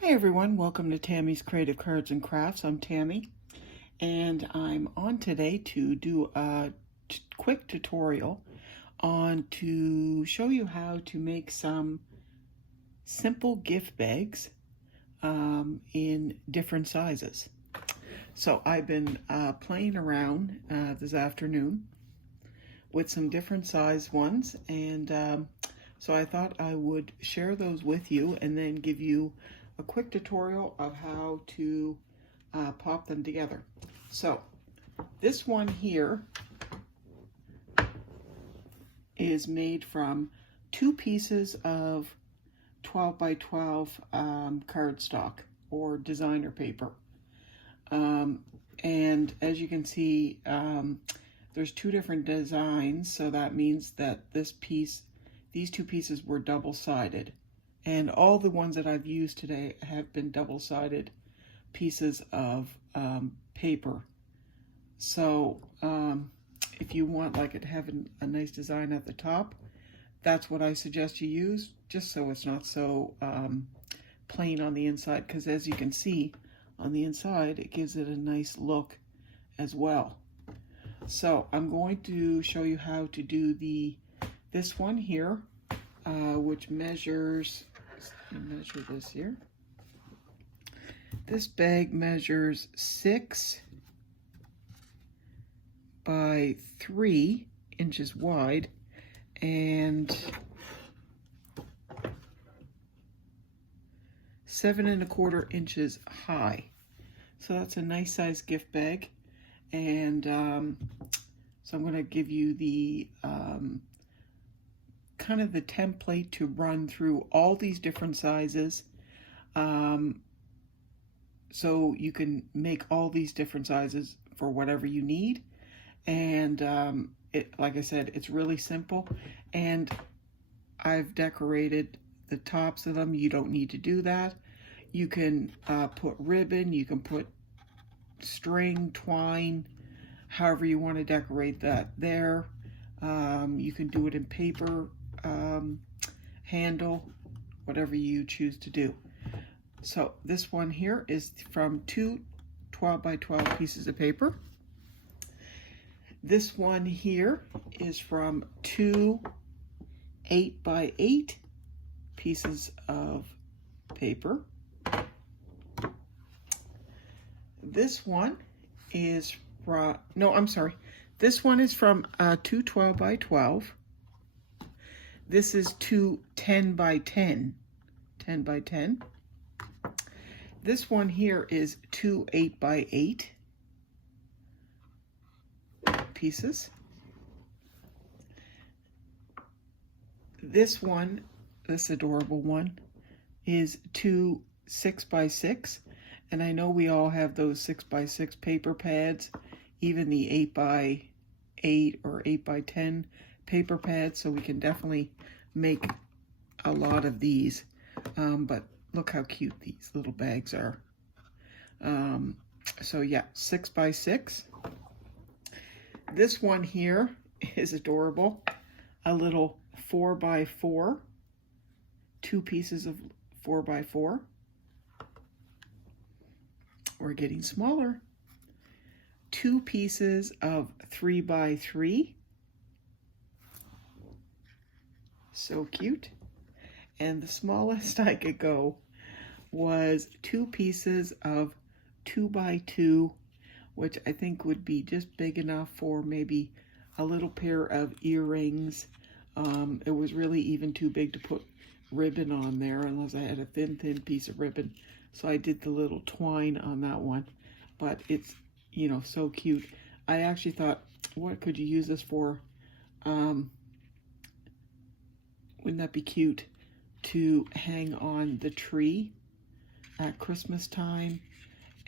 Hi everyone, welcome to Tammy's Creative Cards and Crafts. I'm Tammy, and I'm on today to do a quick tutorial on to show you how to make some simple gift bags in different sizes. So I've been playing around this afternoon with some different size ones, and so I thought I would share those with you and then give you a quick tutorial of how to pop them together. So this one here is made from 2 pieces of 12 by 12 cardstock or designer paper. And as you can see, there's 2 different designs, so that means that these 2 pieces were double-sided. And all the ones that I've used today have been double-sided pieces of paper. So if you want like it having a nice design at the top, that's what I suggest you use, just so it's not so plain on the inside, because as you can see on the inside, it gives it a nice look as well. So I'm going to show you how to do this one here, which measures, let me measure this here. This bag measures 6 by 3 inches wide and 7 1/4 inches high. So that's a nice size gift bag. And so I'm going to give you the kind of the template to run through all these different sizes, so you can make all these different sizes for whatever you need. And like I said, it's really simple, and I've decorated the tops of them. You don't need to do that. You can put ribbon, you can put string, twine, however you want to decorate that there. You can do it in paper handle, whatever you choose to do. So this one here is from 2 12 by 12 pieces of paper. This one here is from 2 8 by 8 pieces of paper. This one is from, no, I'm sorry. This one is from 2 12 by 12. This is 2 10 by 10. 10 by 10. This one here is 2 8 by 8 pieces. This one, this adorable one, is 2 6 by 6. And I know we all have those 6 by 6 paper pads, even the 8 by 8 or 8 by 10 paper pads, so we can definitely make a lot of these. But look how cute these little bags are. So yeah, 6 by 6. This one here is adorable. A little 4 by 4. 2 pieces of 4 by 4. We're getting smaller. 2 pieces of 3 by 3. So cute. And the smallest I could go was 2 pieces of 2 by 2, which I think would be just big enough for maybe a little pair of earrings. It was really even too big to put ribbon on there unless I had a thin piece of ribbon. So I did the little twine on that one. But it's, you know, so cute. I actually thought, what could you use this for? Wouldn't that be cute to hang on the tree at Christmas time?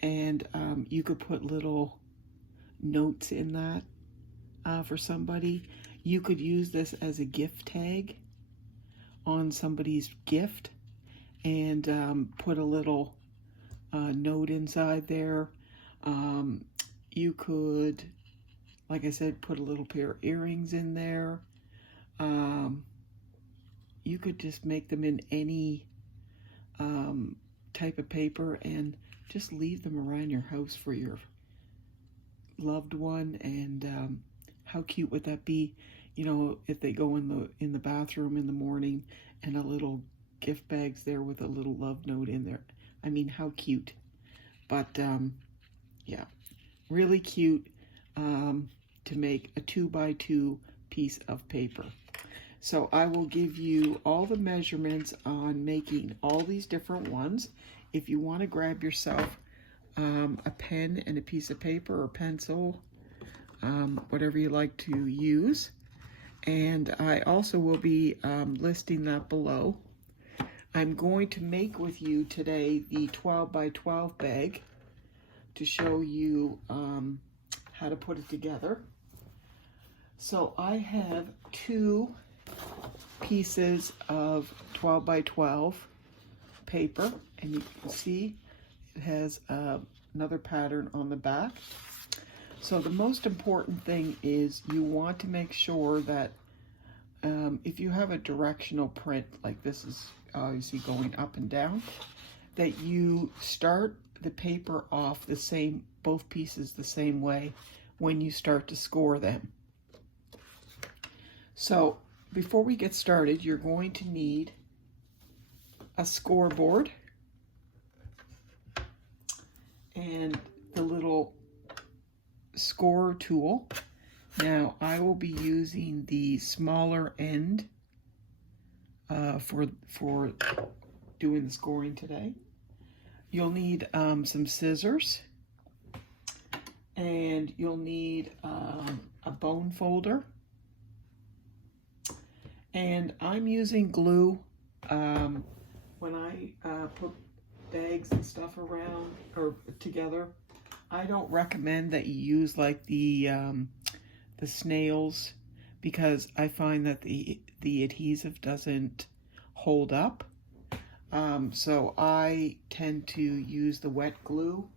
And you could put little notes in that for somebody. You could use this as a gift tag on somebody's gift and put a little note inside there. You could, like I said, put a little pair of earrings in there. You could just make them in any type of paper and just leave them around your house for your loved one. And how cute would that be? You know, if they go in the bathroom in the morning and a little gift bag's there with a little love note in there. I mean, how cute. But yeah, really cute to make a 2x2 piece of paper. So I will give you all the measurements on making all these different ones. If you want to grab yourself a pen and a piece of paper or pencil, whatever you like to use. And I also will be listing that below. I'm going to make with you today the 12x12 bag to show you how to put it together. So I have 2 pieces of 12x12 paper, and you can see it has another pattern on the back. So the most important thing is you want to make sure that if you have a directional print, like this is obviously going up and down, that you start the paper off the same, both pieces the same way when you start to score them. So before we get started, you're going to need a scoreboard and the little score tool. Now I will be using the smaller end for doing the scoring today. You'll need some scissors, and you'll need a bone folder. And I'm using glue. When I put bags and stuff around or together, I don't recommend that you use like the snails, because I find that the adhesive doesn't hold up. So I tend to use the wet glue,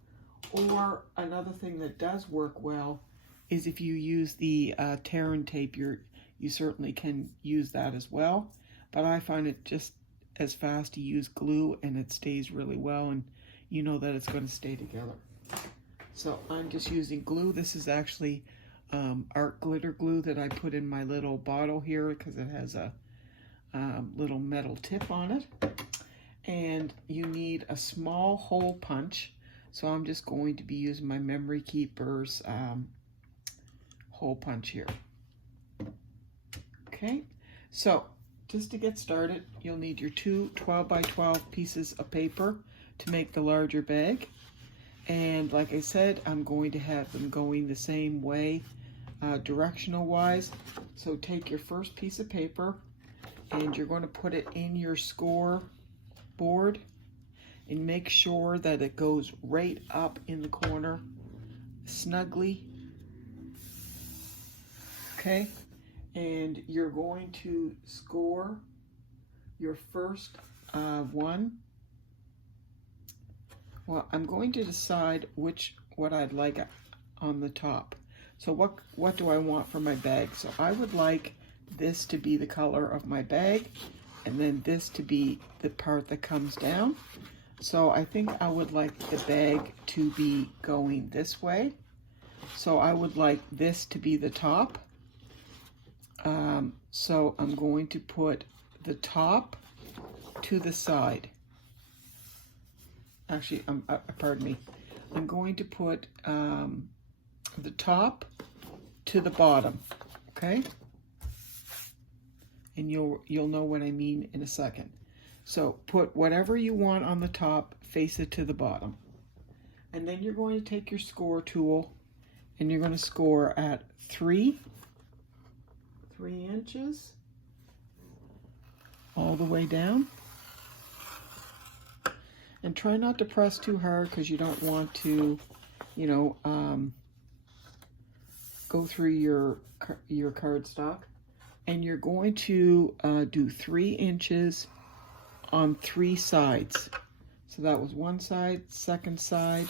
or another thing that does work well is if you use the tear and tape. You certainly can use that as well, but I find it just as fast to use glue, and it stays really well, and you know that it's going to stay together. So I'm just using glue. This is actually art glitter glue that I put in my little bottle here because it has a little metal tip on it. And you need a small hole punch. So I'm just going to be using my Memory Keeper's hole punch here. Okay, so just to get started, you'll need your 2 12x12 pieces of paper to make the larger bag. And like I said, I'm going to have them going the same way, directional wise. So take your first piece of paper and you're going to put it in your score board and make sure that it goes right up in the corner snugly. Okay, and you're going to score your first one. Well, I'm going to decide what I'd like on the top. So what do I want for my bag? So I would like this to be the color of my bag, and then this to be the part that comes down. So I think I would like the bag to be going this way. So I would like this to be the top. So I'm going to put the top to the side. Actually, pardon me. I'm going to put the top to the bottom, okay? And you'll know what I mean in a second. So put whatever you want on the top, face it to the bottom. And then you're going to take your score tool and you're going to score at 3 inches all the way down. And try not to press too hard because you don't want to, you know, go through your cardstock. And you're going to do 3 inches on 3 sides. So that was one side, second side,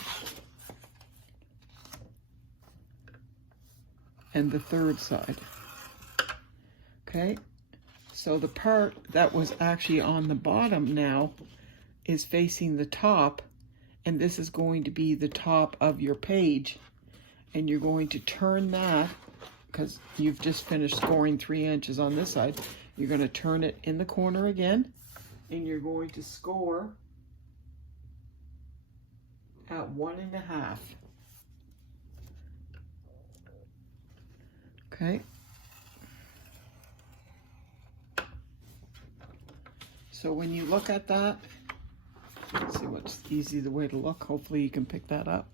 and the third side. Okay, so the part that was actually on the bottom now is facing the top, and this is going to be the top of your page. And you're going to turn that, because you've just finished scoring 3 inches on this side. You're going to turn it in the corner again, and you're going to score at 1.5. Okay. So when you look at that, let's see what's easy the way to look. Hopefully you can pick that up.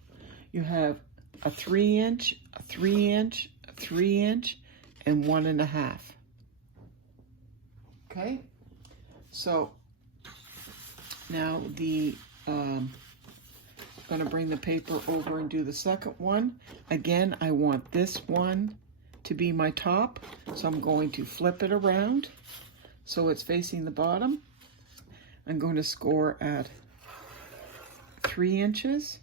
You have a 3 inch, a 3 inch, a 3 inch, and 1.5. Okay. So now I'm going to bring the paper over and do the second one. Again, I want this one to be my top, so I'm going to flip it around so it's facing the bottom. I'm going to score at 3 inches,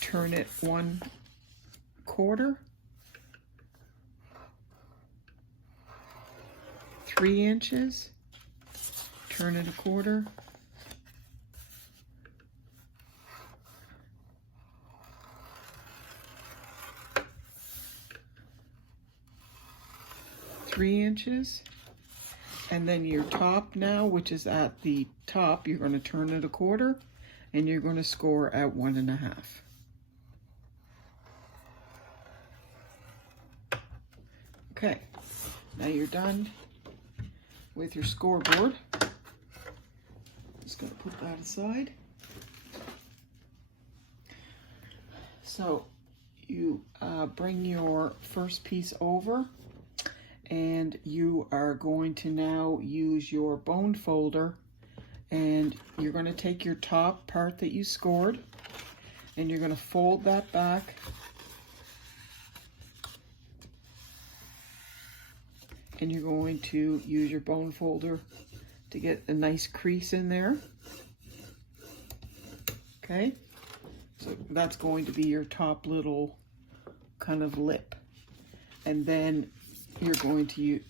turn it 1/4, 3 inches, turn it 1/4, 3 inches, and then your top now, which is at the top, you're going to turn it 1/4, and you're going to score at 1.5. Okay, now you're done with your scoreboard. Just going to put that aside. So you bring your first piece over, and you are going to now use your bone folder, and you're going to take your top part that you scored, and you're going to fold that back, and you're going to use your bone folder to get a nice crease in there. Okay, so that's going to be your top little kind of lip, and then you're going to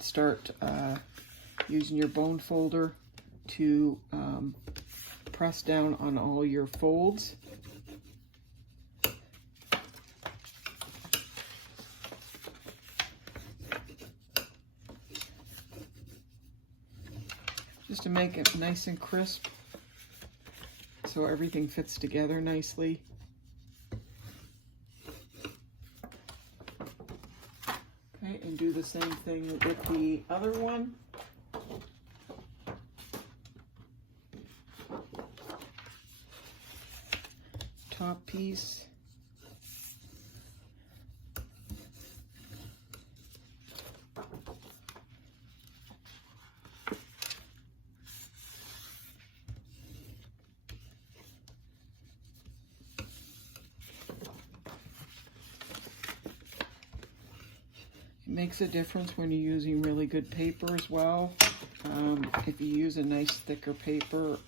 start using your bone folder to press down on all your folds. Just to make it nice and crisp so everything fits together nicely. Okay, and do the same thing with the other one. Top piece. It makes a difference when you're using really good paper as well. If you use a nice thicker paper,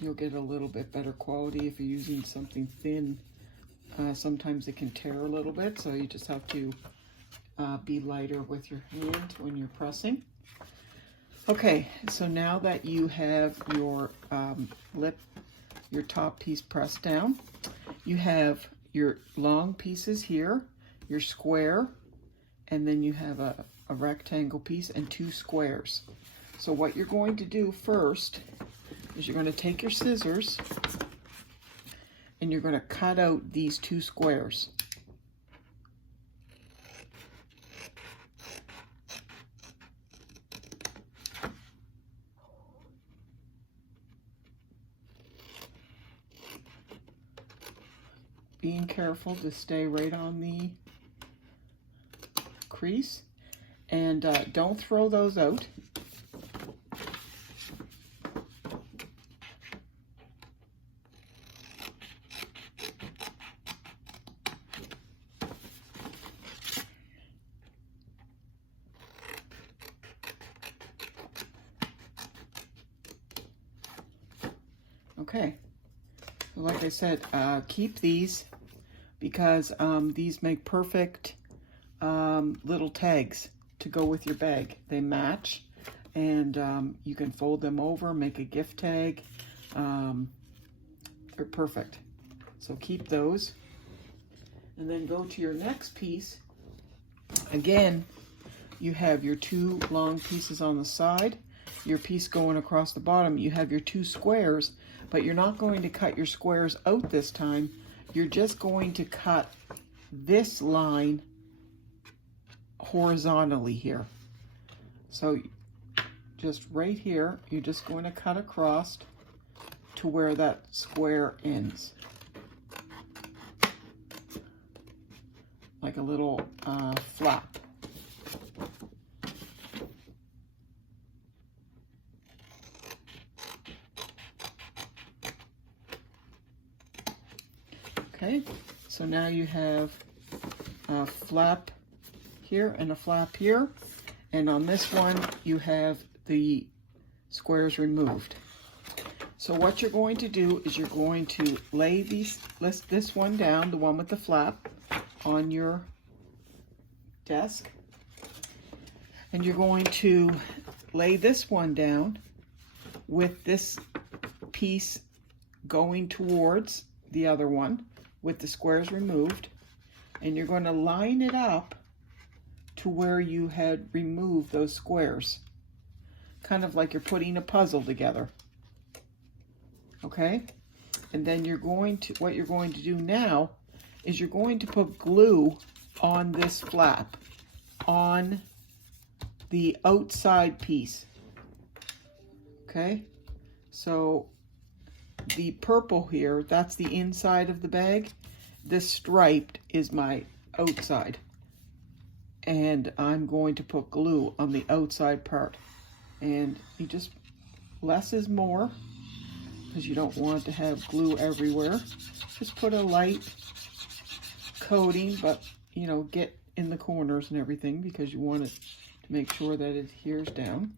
you'll get a little bit better quality. If you're using something thin, sometimes it can tear a little bit, so you just have to be lighter with your hand when you're pressing. Okay, so now that you have your your top piece pressed down, you have your long pieces here, your square, and then you have a rectangle piece and 2 squares. So what you're going to do first is you're going to take your scissors and you're going to cut out these 2 squares. Being careful to stay right on the crease, and don't throw those out. Okay, so like I said, keep these because these make perfect little tags to go with your bag. They match, and you can fold them over, make a gift tag. They're perfect. So keep those. And then go to your next piece. Again, you have your 2 long pieces on the side, your piece going across the bottom. You have your 2 squares, but you're not going to cut your squares out this time. You're just going to cut this line horizontally here. So just right here, you're just going to cut across to where that square ends. Like a little flap. Okay, so now you have a flap here and a flap here, and on this one you have the squares removed. So what you're going to do is you're going to lay this one down, the one with the flap, on your desk, and you're going to lay this one down with this piece going towards the other one with the squares removed, and you're going to line it up to where you had removed those squares, kind of like you're putting a puzzle together. Okay, and then what you're going to do now is you're going to put glue on this flap, on the outside piece. Okay, so the purple here, that's the inside of the bag. This striped is my outside. And I'm going to put glue on the outside part. And you just, less is more, because you don't want to have glue everywhere. Just put a light coating, but you know, get in the corners and everything, because you want it to make sure that it adheres down.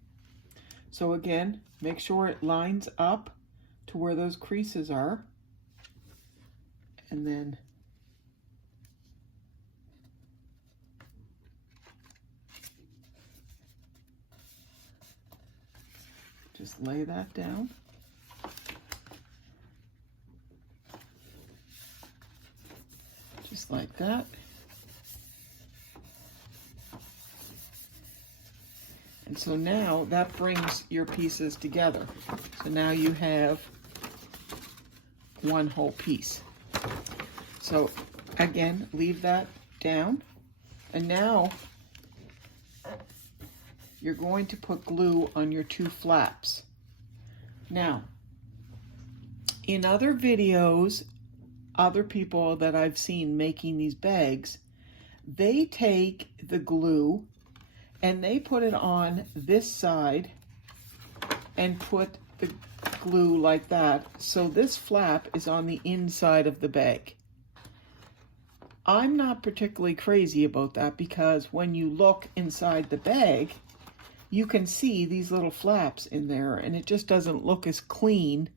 So again, make sure it lines up to where those creases are, and then just lay that down. Just like that. And so now that brings your pieces together. So now you have one whole piece. So again, leave that down. And now you're going to put glue on your 2 flaps. Now, in other videos, other people that I've seen making these bags, they take the glue and they put it on this side and put the glue like that. So this flap is on the inside of the bag. I'm not particularly crazy about that, because when you look inside the bag, you can see these little flaps in there, and it just doesn't look as clean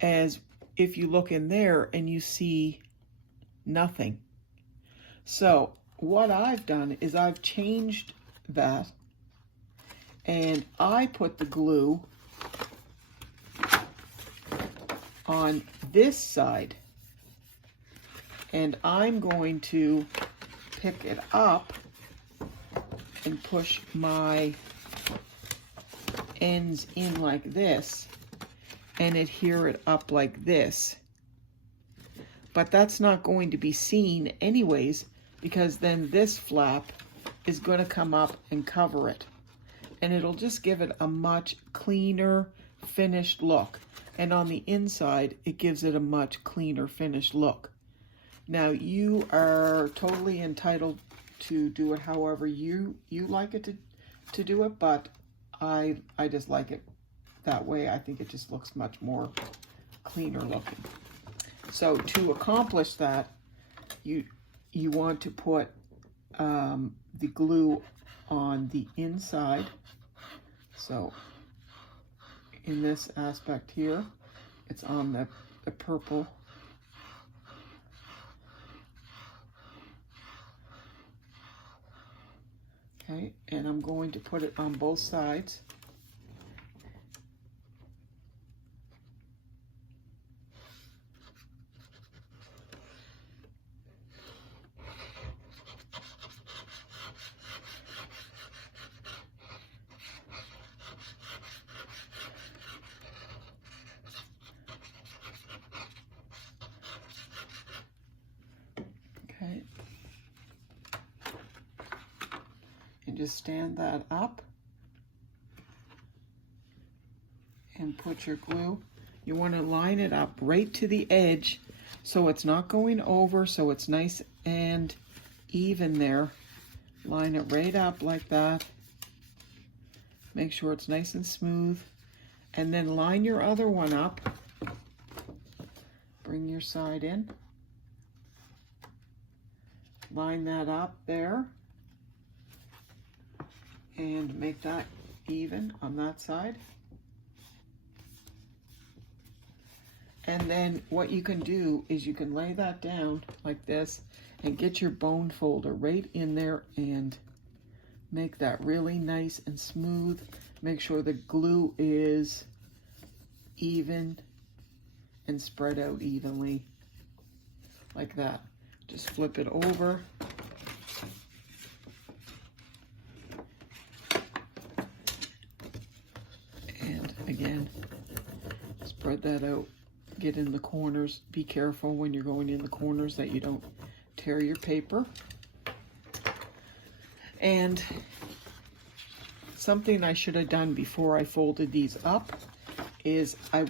as if you look in there and you see nothing. So what I've done is I've changed that, and I put the glue on this side, and I'm going to pick it up and push my ends in like this and adhere it up like this. But that's not going to be seen anyways, because then this flap is going to come up and cover it, and it'll just give it a much cleaner finished look. And on the inside, it gives it a much cleaner finished look. Now, you are totally entitled to do it however you like it to do it, but I just like it that way. I think it just looks much more cleaner looking. So to accomplish that, you want to put the glue on the inside. So in this aspect here, it's on the purple. Okay, and I'm going to put it on both sides. and just stand that up and put your glue. You want to line it up right to the edge so it's not going over, so it's nice and even there. Line it right up like that. Make sure it's nice and smooth. And then line your other one up. Bring your side in. Line that up there. And make that even on that side. And then what you can do is you can lay that down like this and get your bone folder right in there and make that really nice and smooth. Make sure the glue is even and spread out evenly like that. Just flip it over. And again, spread that out. Get in the corners. Be careful when you're going in the corners that you don't tear your paper. And something I should have done before I folded these up is I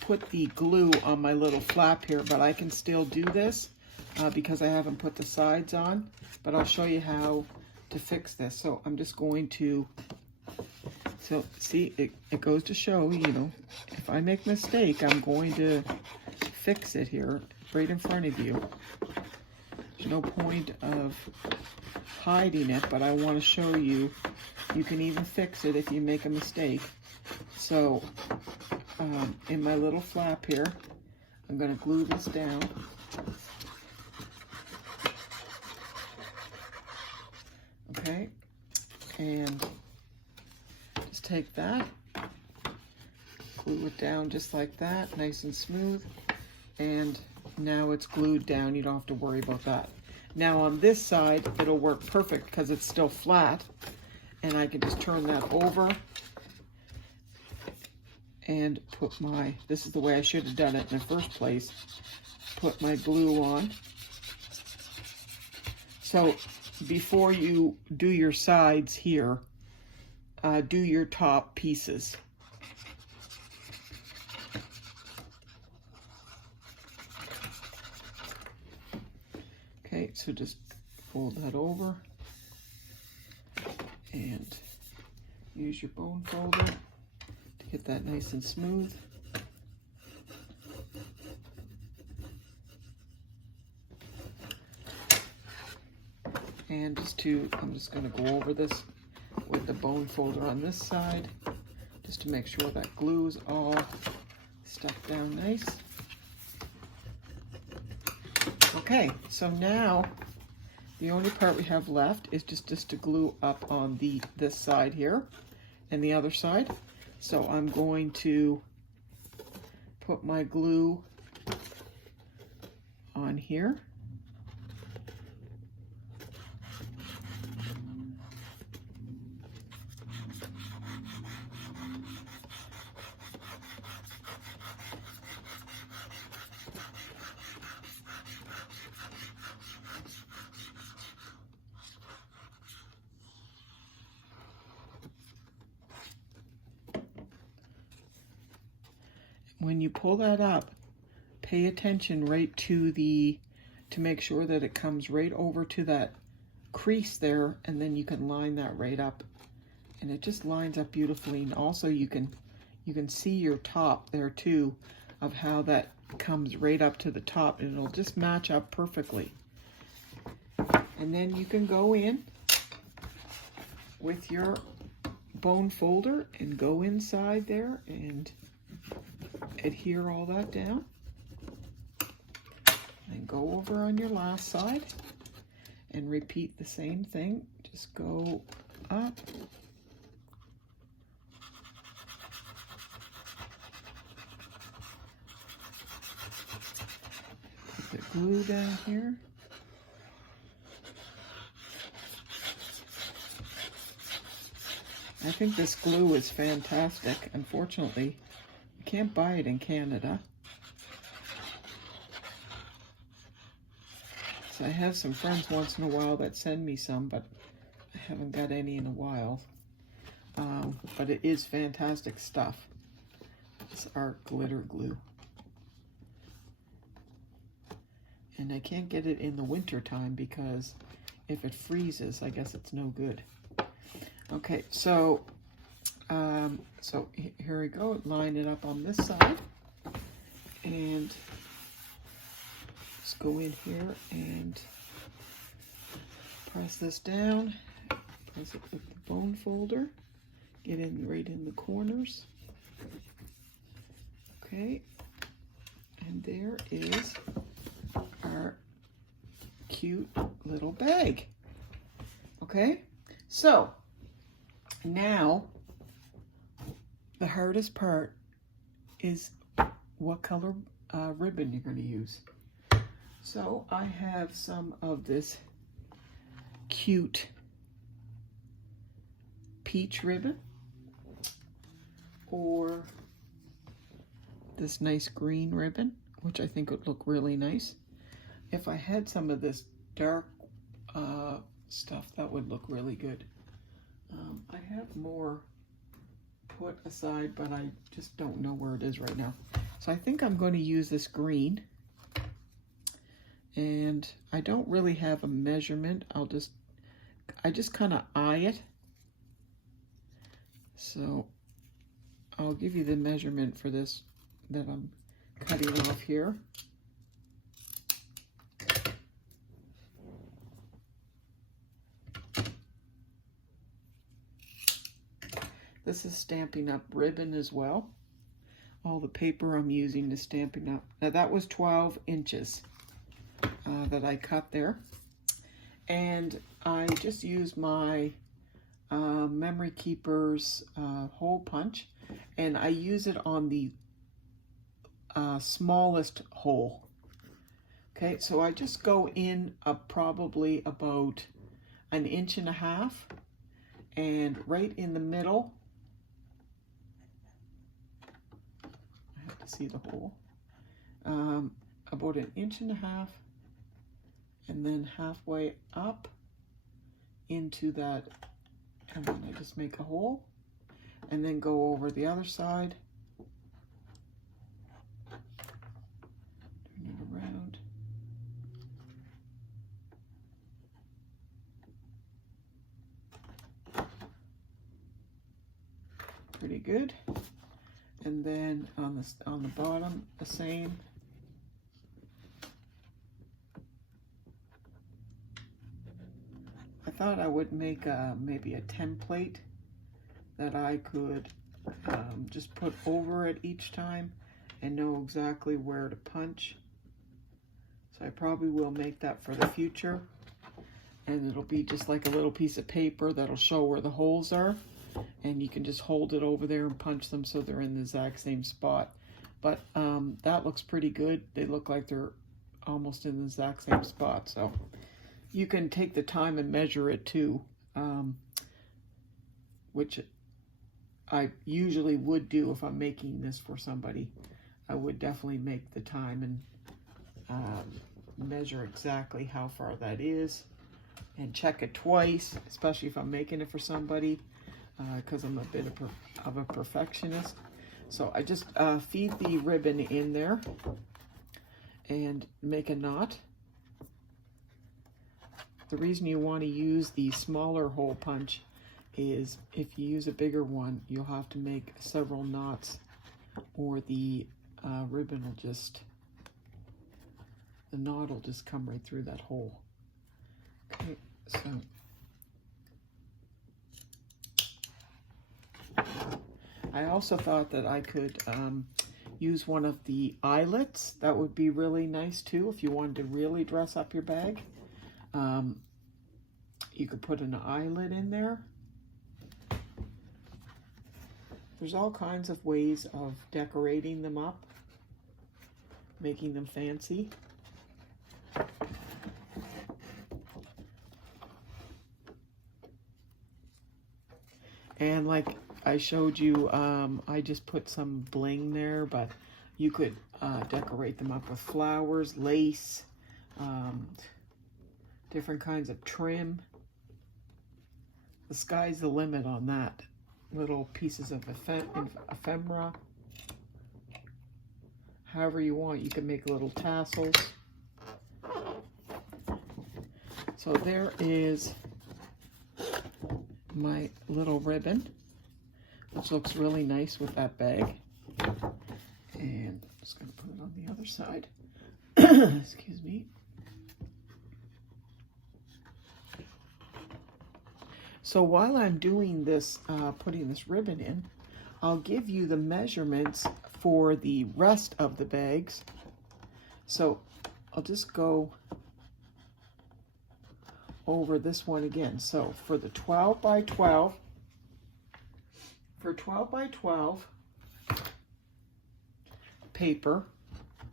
put the glue on my little flap here, but I can still do this because I haven't put the sides on, but I'll show you how to fix this. So I'm just going to, so see, it goes to show, you know, if I make a mistake, I'm going to fix it here right in front of you. There's no point of hiding it, but I want to show you, you can even fix it if you make a mistake. So in my little flap here, I'm going to glue this down. Okay, and just take that, glue it down just like that, nice and smooth, and now it's glued down. You don't have to worry about that. Now on this side, it'll work perfect because it's still flat, and I can just turn that over and put my, this is the way I should have done it in the first place, put my glue on. So before you do your sides here, do your top pieces. Okay, so just fold that over and use your bone folder to get that nice and smooth. And I'm just going to go over this with the bone folder on this side, just to make sure that glue is all stuck down nice. Okay, so now the only part we have left is just to glue up on this side here and the other side. So I'm going to put my glue on here. When you pull that up, pay attention right to make sure that it comes right over to that crease there, and then you can line that right up, and it just lines up beautifully. And also you can see your top there too, of how that comes right up to the top, and it'll just match up perfectly. And then you can go in with your bone folder and go inside there and adhere all that down, and go over on your last side and repeat the same thing. Just go up, put the glue down here, I think this glue is fantastic. Unfortunately, you can't buy it in Canada. So I have some friends once in a while that send me some, but I haven't got any in a while. But it is fantastic stuff. It's our glitter glue. And I can't get it in the winter time because if it freezes, I guess it's no good. Okay, so here we go. Line it up on this side. And just go in here and press this down. Press it with the bone folder. Get in right in the corners. Okay. And there is our cute little bag. Okay. So now the hardest part is what color ribbon you're going to use. So I have some of this cute peach ribbon, or this nice green ribbon, which I think would look really nice. If I had some of this dark stuff, that would look really good. I have more put aside, but I just don't know where it is right now. So I think I'm going to use this green. And I don't really have a measurement. I just kind of eye it. So I'll give you the measurement for this that I'm cutting off here. This is Stampin' Up! Ribbon as well. All the paper I'm using is Stampin' Up! Now that was 12 inches that I cut there. And I just used my Memory Keeper's hole punch, and I use it on the smallest hole. Okay, so I just go in probably about 1.5 inches, and right in the middle, I have to see the hole, about 1.5 inches, and then halfway up into that, and then I just make a hole, and then go over the other side, turn it around, pretty good. And then on the bottom, the same. I thought I would make maybe a template that I could just put over it each time and know exactly where to punch. So I probably will make that for the future. And it'll be just like a little piece of paper that'll show where the holes are. And you can just hold it over there and punch them so they're in the exact same spot. But that looks pretty good. They look like they're almost in the exact same spot. So you can take the time and measure it too, which I usually would do if I'm making this for somebody. I would definitely make the time and measure exactly how far that is and check it twice, especially if I'm making it for somebody, because I'm a bit of a perfectionist. So I just feed the ribbon in there and make a knot. The reason you want to use the smaller hole punch is if you use a bigger one, you'll have to make several knots, or the ribbon will just, the knot will just come right through that hole. Okay, so I also thought that I could use one of the eyelets. That would be really nice too if you wanted to really dress up your bag. You could put an eyelet in there. There's all kinds of ways of decorating them up, making them fancy. And like I showed you, I just put some bling there, but you could decorate them up with flowers, lace, different kinds of trim. the sky's the limit on that. Little pieces of ephemera. However you want, you can make little tassels. So there is my little ribbon, which looks really nice with that bag. And I'm just going to put it on the other side. Excuse me. So while I'm doing this, putting this ribbon in, I'll give you the measurements for the rest of the bags. So I'll just go over this one again. So for the 12 by 12, for 12 by 12 paper,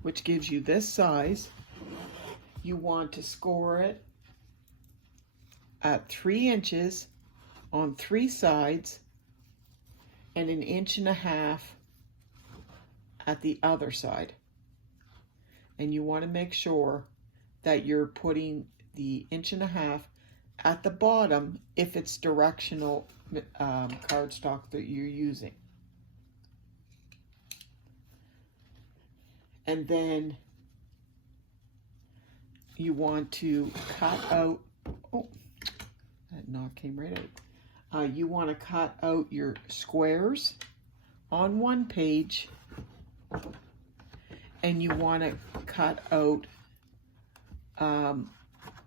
which gives you this size, you want to score it at 3 inches on 3 sides and 1.5 inches at the other side. And you want to make sure that you're putting the 1.5 inches at the bottom if it's directional cardstock that you're using. And then you want to cut out, oh, that knot came right out. You want to cut out your squares on one page, and you want to cut out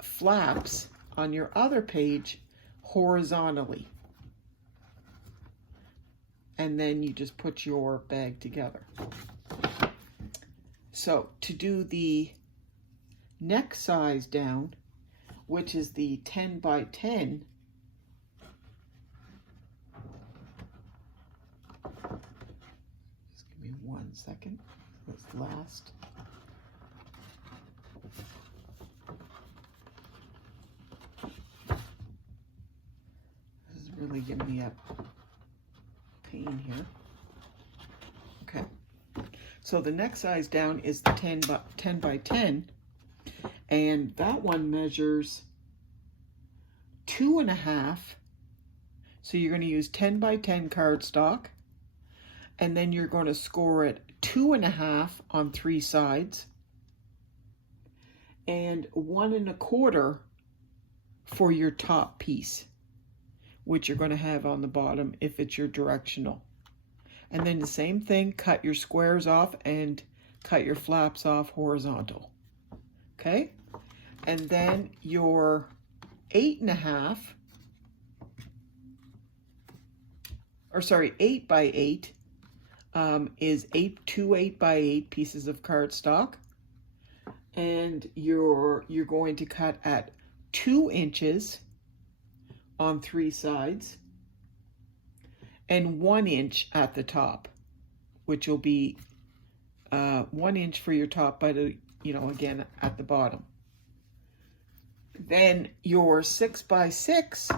flaps on your other page horizontally. And then you just put your bag together. So to do the next size down, which is the 10 by 10, just give me 1 second, this last. This is really giving me a pain here. Okay. So the next size down is the 10 by 10, and that one measures 2.5. So you're going to use 10 by 10 cardstock, and then you're going to score it 2.5 on 3 sides, and 1.25 for your top piece, which you're going to have on the bottom if it's your directional. And then the same thing, cut your squares off and cut your flaps off horizontal. Okay? And then your 8.5, or sorry, 8 by 8 is two 8 by 8 pieces of cardstock. And you're going to cut at 2 inches on 3 sides, and 1 inch at the top, which will be 1 inch for your top, but again at the bottom. Then your 6 by 6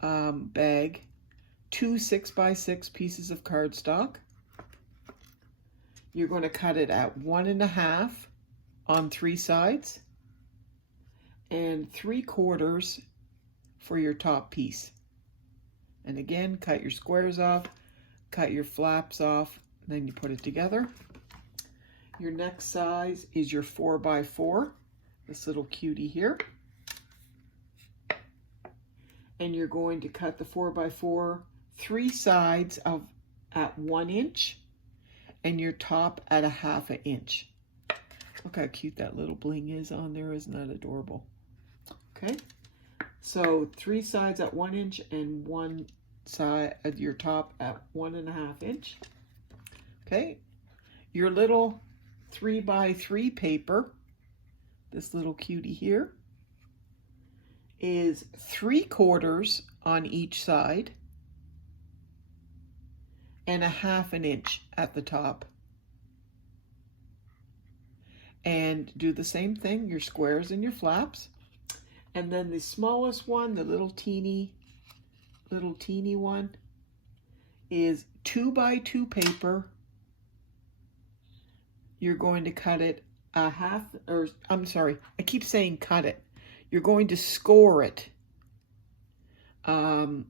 bag, 2 6 by 6 pieces of cardstock. You're going to cut it at 1.5 on 3 sides, and 3/4 for your top piece. And again, cut your squares off, cut your flaps off, then you put it together. Your next size is your 4 by 4, this little cutie here. And you're going to cut the 4 by 4, 3 sides at 1 inch, and your top at 1/2 inch. Look how cute that little bling is on there. Isn't that adorable? Okay. So 3 sides at 1 inch and 1 side of your top at 1.5 inch. Okay. Your little 3 by 3 paper, this little cutie here, is 3/4 on each side and 1/2 inch at the top. And do the same thing, your squares and your flaps. And then the smallest one, the little teeny one, is 2 by 2 paper. You're going to cut it I keep saying cut it. You're going to score it um,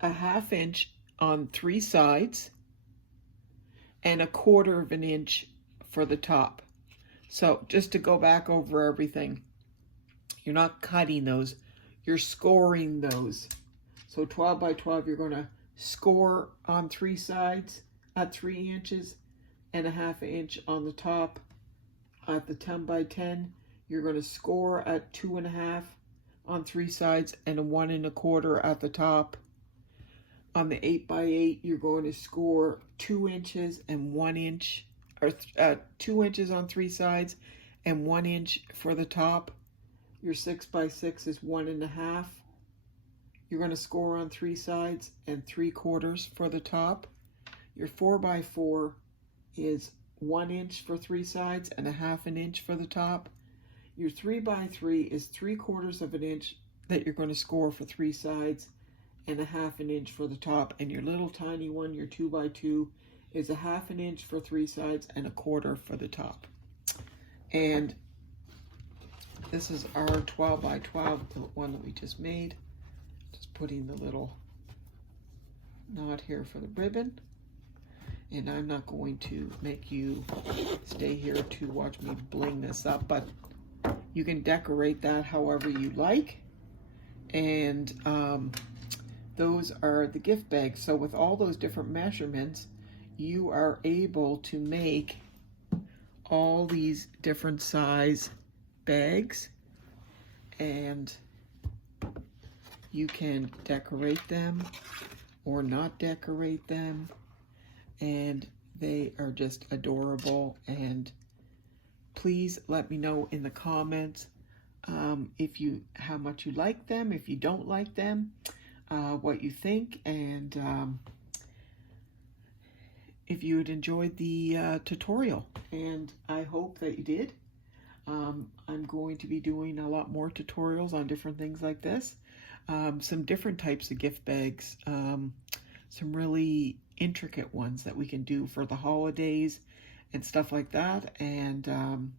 a 1/2 inch on 3 sides, and 1/4 of an inch for the top. So just to go back over everything, you're not cutting those, you're scoring those. So 12 by 12, you're going to score on 3 sides at 3 inches and a 1/2 inch on the top. At the 10 by 10, you're going to score at 2.5 on 3 sides and a 1 1/4 at the top. On the 8 by 8, you're going to score 2 inches and 1 inch, or 2 inches on 3 sides and 1 inch for the top. Your 6 by 6 is 1 1/2. You're going to score on 3 sides and 3/4 for the top. Your 4 by 4 is 1 inch for 3 sides and a 1/2 inch for the top. Your 3 by 3 is 3/4 of an inch that you're going to score for 3 sides and a 1/2 inch for the top. And your little tiny one, your 2 by 2, is a 1/2 inch for 3 sides and 1/4 for the top. And this is our 12 by 12, the one that we just made. Just putting the little knot here for the ribbon. And I'm not going to make you stay here to watch me bling this up, but you can decorate that however you like. And those are the gift bags. So with all those different measurements, you are able to make all these different size bags, and you can decorate them or not decorate them, and they are just adorable. And please let me know in the comments how much you like them, if you don't like them, what you think, and if you had enjoyed the tutorial. And I hope that you did. I'm going to be doing a lot more tutorials on different things like this. Some different types of gift bags, some really intricate ones that we can do for the holidays and stuff like that, and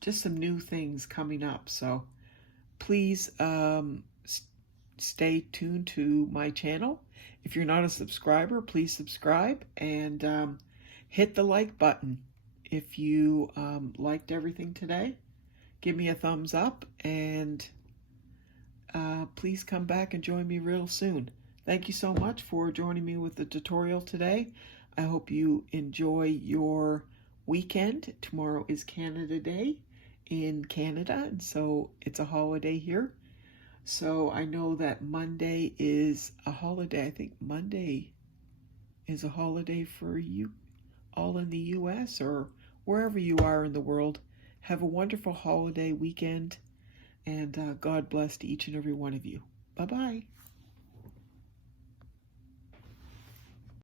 just some new things coming up. So please stay tuned to my channel. If you're not a subscriber, please subscribe, and hit the like button. If you liked everything today, give me a thumbs up, and please come back and join me real soon. Thank you so much for joining me with the tutorial today. I hope you enjoy your weekend. Tomorrow is Canada Day in Canada, and so it's a holiday here. So I know that Monday is a holiday. I think Monday is a holiday for you all in the US or wherever you are in the world. Have a wonderful holiday weekend, and God bless to each and every one of you. Bye-bye.